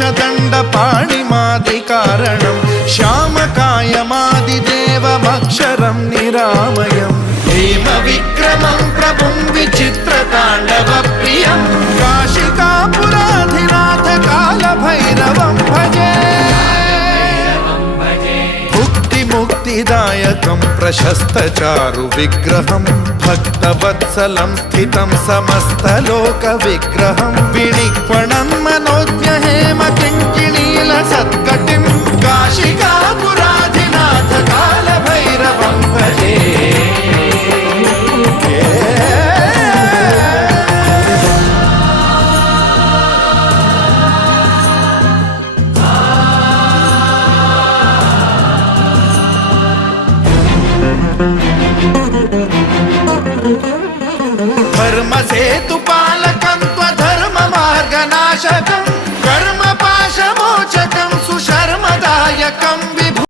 पाशदण्डपाणिमादिकारणं श्यामकायमादिदेवमक्षरं निरामयं हेमविक्रमं प्रभुं विचित्रताण्डवप्रियं काशिकापुराधिनाथ कालभैरवं भजे मुक्तिदायकं प्रशस्तचारु विग्रहं भक्तवत्सलं स्थितं समस्तलोकविग्रहं विनिक्वणं मनोज्ञहेम किङ्किणीलसत्कटिं काशिकापुराधिनाथ कालभैरवं भजे धर्मसेतु